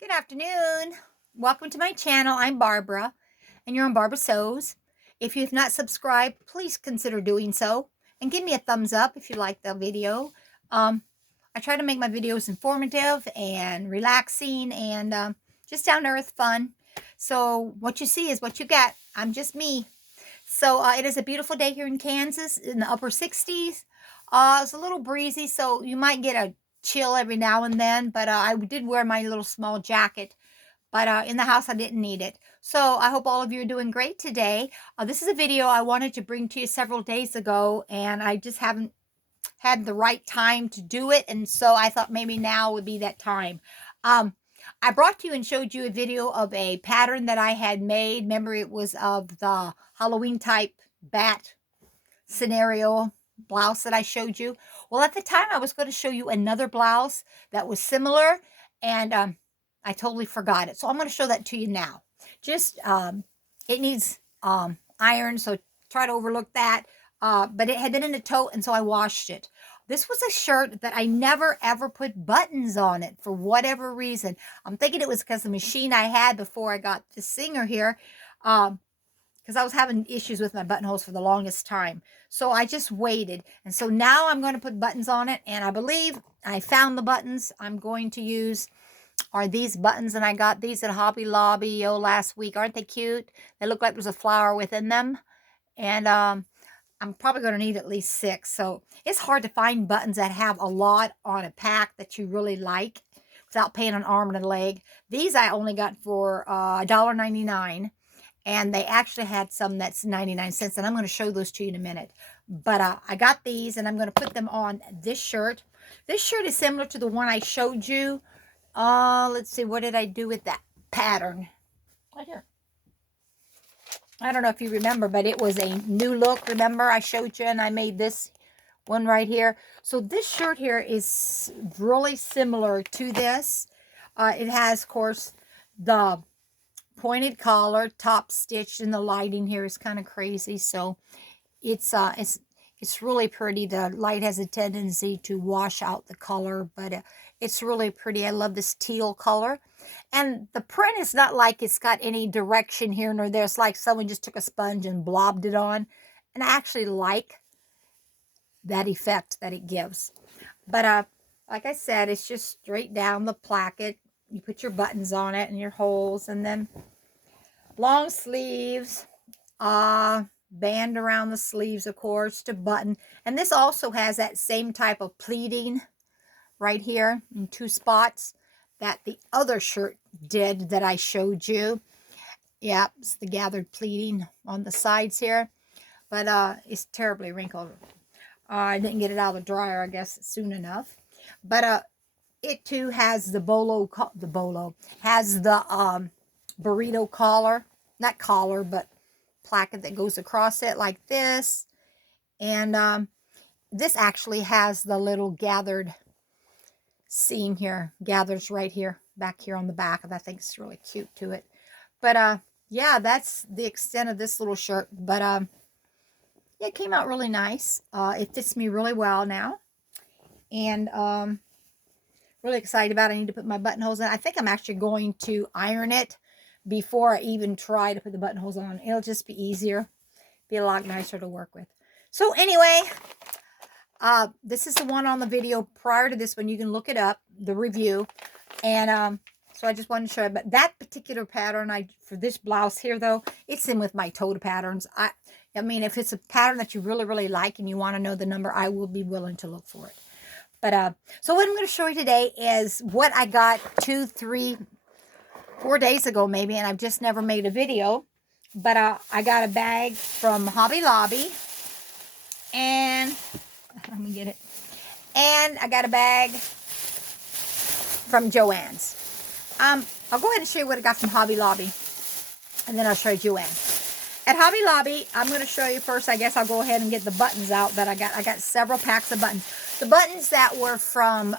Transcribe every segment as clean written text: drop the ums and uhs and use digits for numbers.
Good afternoon. Welcome to my channel. I'm Barbara, and you're on Barbara Sews. If you have not subscribed, please consider doing so, and give me a thumbs up if you like the video. I try to make my videos informative and relaxing and just down to earth fun. So what you see is what you get. I'm just me. So it is a beautiful day here in Kansas in the upper 60s. It's a little breezy, so you might get a chill every now and then, but I did wear my little small jacket, but in the house I didn't need it. So I hope all of you are doing great today. This is a video I wanted to bring to you several days ago, and I just haven't had the right time to do it, and so I thought maybe now would be that time. Um, I brought you and showed you a video of a pattern that I had made. Remember, it was of the Halloween type bat scenario blouse that I showed you. Well, at the time I was going to show you another blouse that was similar, and I totally forgot it. So I'm going to show that to you now. Just it needs iron, so try to overlook that. But it had been in a tote, and so I washed it. This was a shirt that I never ever put buttons on it for whatever reason. I'm thinking it was because the machine I had before I got the Singer here, because I was having issues with my buttonholes for the longest time. So I just waited. And so now I'm going to put buttons on it. And I believe I found the buttons I'm going to use are these buttons. And I got these at Hobby Lobby last week. Aren't they cute? They look like there's a flower within them. And I'm probably going to need at least 6. So it's hard to find buttons that have a lot on a pack that you really like without paying an arm and a leg. These I only got for $1.99. And they actually had some that's 99 cents, and I'm going to show those to you in a minute. But I got these, and I'm going to put them on this shirt. This shirt is similar to the one I showed you. Let's see, what did I do with that pattern? Right here. I don't know if you remember, but it was a new look. Remember, I showed you, and I made this one right here. So this shirt here is really similar to this. It has, of course, the pointed collar, top stitched, and the lighting here is kind of crazy. So it's really pretty. The light has a tendency to wash out the color, but it's really pretty. I love this teal color. And the print is not like it's got any direction here nor there. It's like someone just took a sponge and blobbed it on. And I actually like that effect that it gives. But like I said, it's just straight down the placket. You put your buttons on it and your holes, and then long sleeves, band around the sleeves, of course, to button. And this also has that same type of pleating right here in 2 spots that the other shirt did that I showed you. Yeah, it's the gathered pleating on the sides here, but it's terribly wrinkled. I didn't get it out of the dryer, I guess, soon enough. But it too has the has the burrito collar, not collar, but placket that goes across it like this. And this actually has the little gathered seam here, gathers right here, back here on the back. And I think it's really cute to it. But yeah, that's the extent of this little shirt. But yeah, it came out really nice. It fits me really well now. And really excited about it. I need to put my buttonholes in. I think I'm actually going to iron it before I even try to put the buttonholes on. It'll just be easier, be a lot nicer to work with. So anyway, this is the one on the video prior to this one. You can look it up, the review. And so I just wanted to show you. But that particular pattern, for this blouse here, though, it's in with my tote patterns. I mean, if it's a pattern that you really, really like and you want to know the number, I will be willing to look for it. But so what I'm going to show you today is what I got 2, 3, 4 days ago maybe, and I've just never made a video. But I got a bag from Hobby Lobby, and let me get it. And I got a bag from Joann's. I'll go ahead and show you what I got from Hobby Lobby, and then I'll show you Joann. At Hobby Lobby, I'm going to show you first. I guess I'll go ahead and get the buttons out that I got. I got several packs of buttons. The buttons that were from,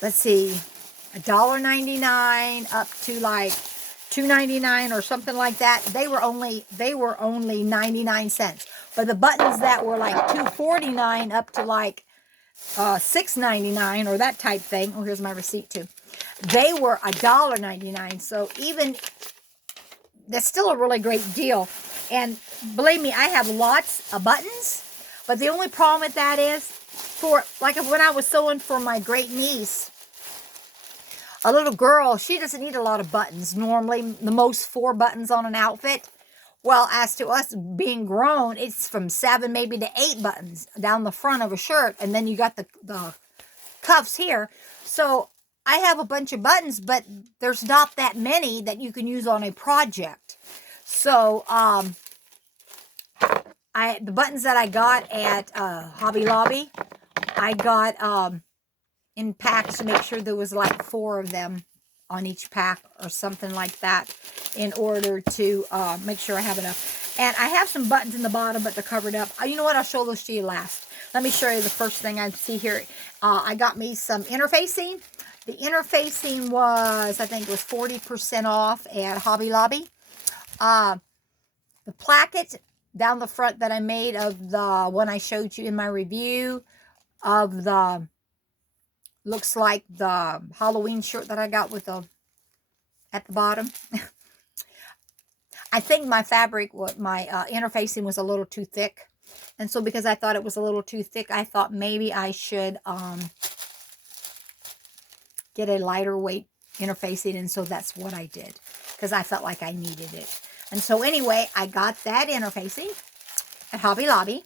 let's see, $1.99 up to like $2.99 or something like that. They were only 99 cents. But the buttons that were like $2.49 up to like $6.99 or that type thing. Oh, here's my receipt too. They were $1.99. So even, that's still a really great deal. And believe me, I have lots of buttons. But the only problem with that is, for like when I was sewing for my great niece, a little girl, she doesn't need a lot of buttons. Normally, the most 4 buttons on an outfit. Well, as to us being grown, it's from 7 maybe to 8 buttons down the front of a shirt. And then you got the cuffs here. So I have a bunch of buttons, but there's not that many that you can use on a project. So the buttons that I got at Hobby Lobby, I got in packs to make sure there was like 4 of them on each pack or something like that, in order to make sure I have enough. And I have some buttons in the bottom, but they're covered up. You know what? I'll show those to you last. Let me show you the first thing I see here. I got me some interfacing. The interfacing was, I think it was 40% off at Hobby Lobby. The placket down the front that I made of the one I showed you in my review of the, looks like the Halloween shirt that I got with the, at the bottom. I think my fabric, my interfacing was a little too thick. And so because I thought it was a little too thick, I thought maybe I should get a lighter weight interfacing. And so that's what I did, because I felt like I needed it. And so anyway, I got that interfacing at Hobby Lobby.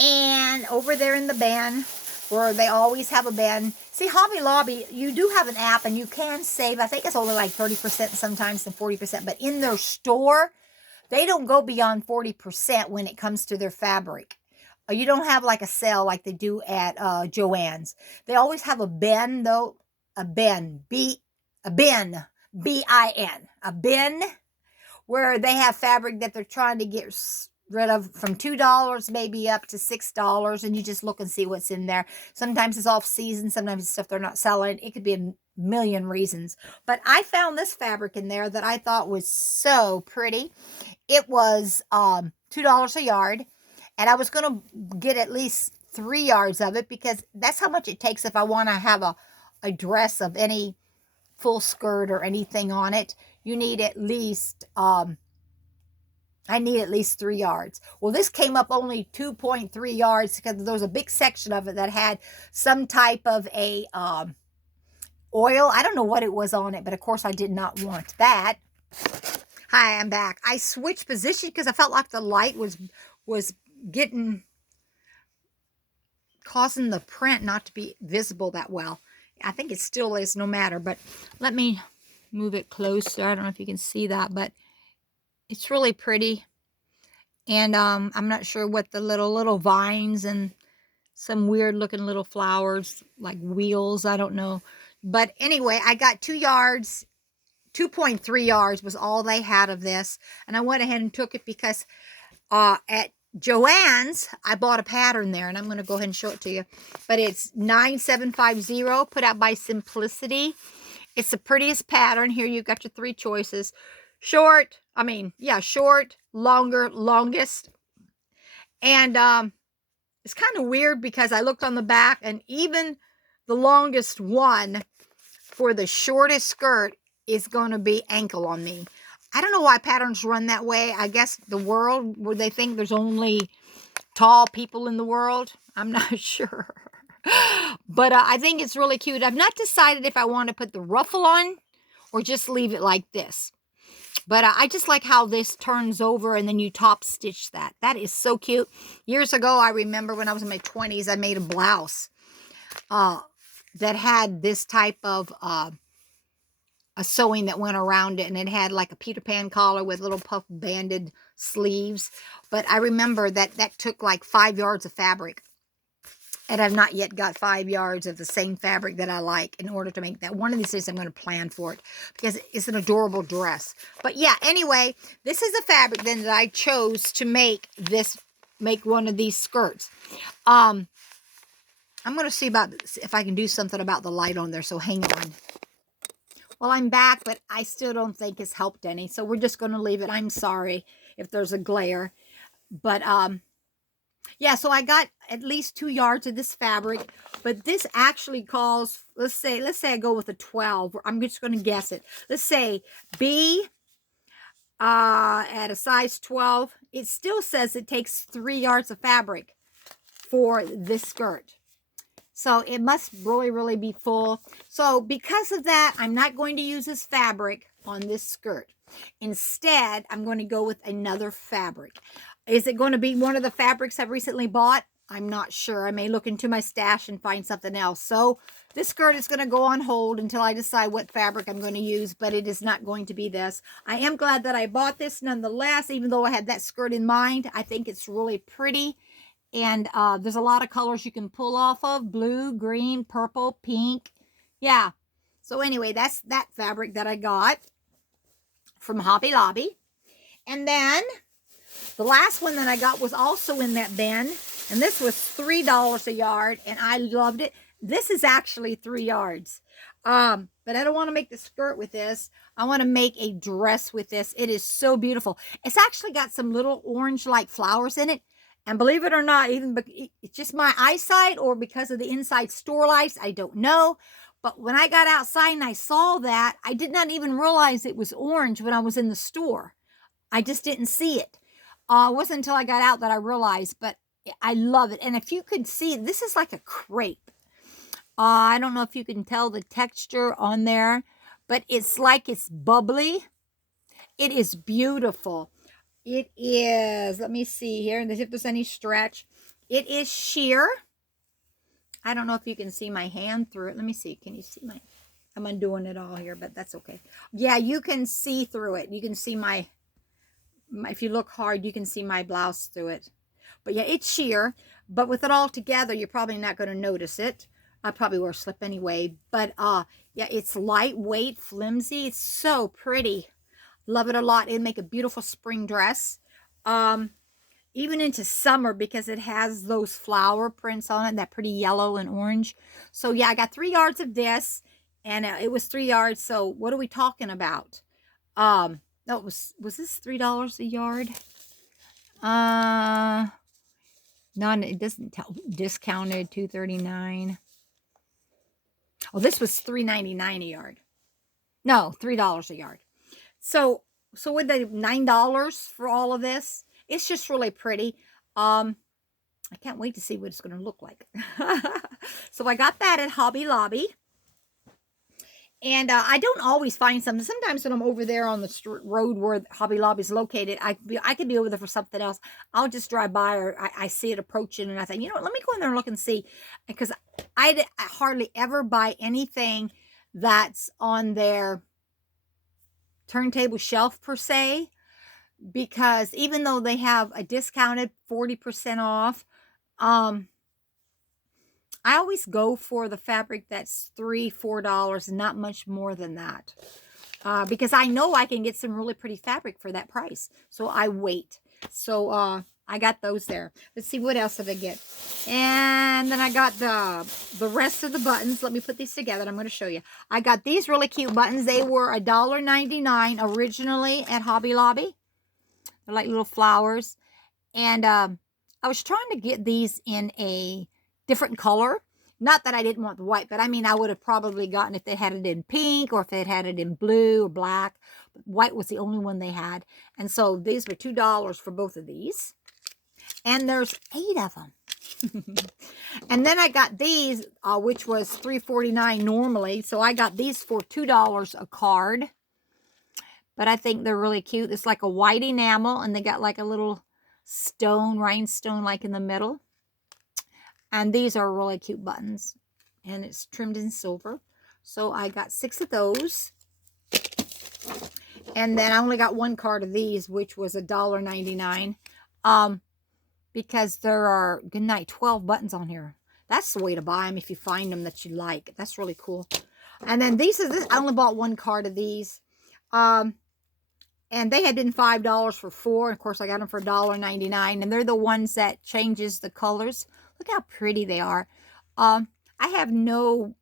And over there in the bin, where they always have a bin. See, Hobby Lobby, you do have an app and you can save. I think it's only like 30% sometimes and 40%. But in their store, they don't go beyond 40% when it comes to their fabric. You don't have like a sale like they do at Joann's. They always have a bin, though. A bin. B-I-N. A bin where they have fabric that they're trying to get rid of from $2 maybe up to $6, and you just look and see what's in there. Sometimes it's off season, sometimes it's stuff they're not selling. It could be a million reasons, but I found this fabric in there that I thought was so pretty. It was $2 a yard, and I was going to get at least 3 yards of it, because that's how much it takes if I want to have a dress of any full skirt or anything on it. You need at least I need at least 3 yards. Well, this came up only 2.3 yards, because there was a big section of it that had some type of a oil. I don't know what it was on it, but of course I did not want that. Hi, I'm back. I switched position because I felt like the light was causing the print not to be visible that well. I think it still is, no matter, but let me move it closer. I don't know if you can see that, but it's really pretty. And I'm not sure what the little vines and some weird looking little flowers, like wheels, I don't know. But anyway, I got 2 yards, 2.3 yards was all they had of this. And I went ahead and took it because at Joann's, I bought a pattern there, and I'm going to go ahead and show it to you. But it's 9750, put out by Simplicity. It's the prettiest pattern. Here you've got your 3 choices. Short, longer, longest. And it's kind of weird because I looked on the back, and even the longest one for the shortest skirt is going to be ankle on me. I don't know why patterns run that way. I guess the world, where they think there's only tall people in the world. I'm not sure. But I think it's really cute. I've not decided if I want to put the ruffle on or just leave it like this. But I just like how this turns over and then you top stitch that. That is so cute. Years ago, I remember when I was in my 20s, I made a blouse that had this type of a sewing that went around it, and it had like a Peter Pan collar with little puff banded sleeves. But I remember that took like 5 yards of fabric, and I've not yet got 5 yards of the same fabric that I like in order to make that. One of these days I'm going to plan for it, because it's an adorable dress. But yeah, anyway, this is the fabric then that I chose to make one of these skirts. I'm going to see if I can do something about the light on there, so hang on. Well, I'm back, but I still don't think it's helped any, so we're just going to leave it. I'm sorry if there's a glare. But Yeah, so I got at least 2 yards of this fabric, but this actually calls, let's say I go with a 12. I'm just going to guess it. Let's say B at a size 12. It still says it takes 3 yards of fabric for this skirt. So it must really, really be full. So because of that, I'm not going to use this fabric on this skirt. Instead, I'm going to go with another fabric. Is it going to be one of the fabrics I've recently bought? I'm not sure. I may look into my stash and find something else. So this skirt is going to go on hold until I decide what fabric I'm going to use, but it is not going to be this. I am glad that I bought this nonetheless, even though I had that skirt in mind. I think it's really pretty. And there's a lot of colors you can pull off of. Blue, green, purple, pink. Yeah. So anyway, that's that fabric that I got from Hobby Lobby. And then the last one that I got was also in that bin. And this was $3 a yard. And I loved it. This is actually 3 yards. But I don't want to make the skirt with this. I want to make a dress with this. It is so beautiful. It's actually got some little orange-like flowers in it. And believe it or not, even it's just my eyesight or because of the inside store lights, I don't know. But when I got outside and I saw that, I did not even realize it was orange when I was in the store. I just didn't see it. It wasn't until I got out that I realized, but I love it. And if you could see, this is like a crepe. I don't know if you can tell the texture on there, but it's like it's bubbly. It is beautiful. It is, let me see here, if there's any stretch. It is sheer. I don't know if you can see my hand through it. Let me see. Can you see my, I'm undoing it all here, but that's okay. Yeah, you can see through it. You can see my if you look hard, you can see my blouse through it. But yeah, it's sheer. But with it all together, you're probably not going to notice it. I probably wear a slip anyway. But yeah, it's lightweight, flimsy. It's so pretty. Love it a lot. It'd make a beautiful spring dress. Even into summer because it has those flower prints on it, that pretty yellow and orange. So yeah, I got 3 yards of this and it was 3 yards. So what are we talking about? No, was this $3 a yard? None, it doesn't tell, discounted $2.39. Oh, this was $3.99 a yard. No, $3 a yard. So would they $9 for all of this? It's just really pretty. I can't wait to see what it's going to look like. So I got that at Hobby Lobby. And I don't always find something. Sometimes when I'm over there on the road where Hobby Lobby is located, I could be over there for something else. I'll just drive by or I see it approaching and I think, you know what, let me go in there and look and see. Because I hardly ever buy anything that's on their turntable shelf per se. Because even though they have a discounted 40% off, I always go for the fabric that's $3, $4, not much more than that. Because I know I can get some really pretty fabric for that price. So I wait. So I got those there. Let's see, what else did I get? And then I got the rest of the buttons. Let me put these together and I'm going to show you. I got these really cute buttons. They were $1.99 originally at Hobby Lobby. They're like little flowers. And I was trying to get these in a different color. Not that I didn't want the white, but I mean, I would have probably gotten if they had it in pink or if they had it in blue or black. But white was the only one they had. And so these were $2 for both of these. And there's 8 of them. And then I got these, which was $3.49 normally. So I got these for $2 a card. But I think they're really cute. It's like a white enamel, and they got like a little stone, rhinestone like in the middle. And these are really cute buttons. And it's trimmed in silver. So I got 6 of those. And then I only got 1 card of these, which was $1.99. Because there are, good night, 12 buttons on here. That's the way to buy them if you find them that you like. That's really cool. And then these are this. I only bought 1 card of these. And they had been $5 for 4. Of course, I got them for $1.99. And they're the ones that changes the colors. Look how pretty they are. I have no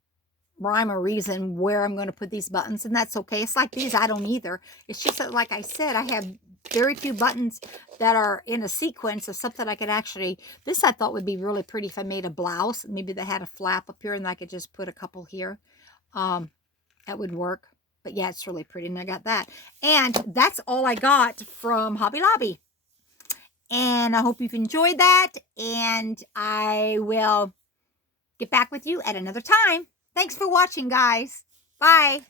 rhyme or reason where I'm going to put these buttons. And that's okay. It's like these. I don't either. It's just that, like I said, I have very few buttons that are in a sequence of something I could actually, this I thought would be really pretty if I made a blouse. Maybe they had a flap up here and I could just put a couple here. That would work. But yeah, it's really pretty. And I got that. And that's all I got from Hobby Lobby. And I hope you've enjoyed that. And I will get back with you at another time. Thanks for watching, guys. Bye.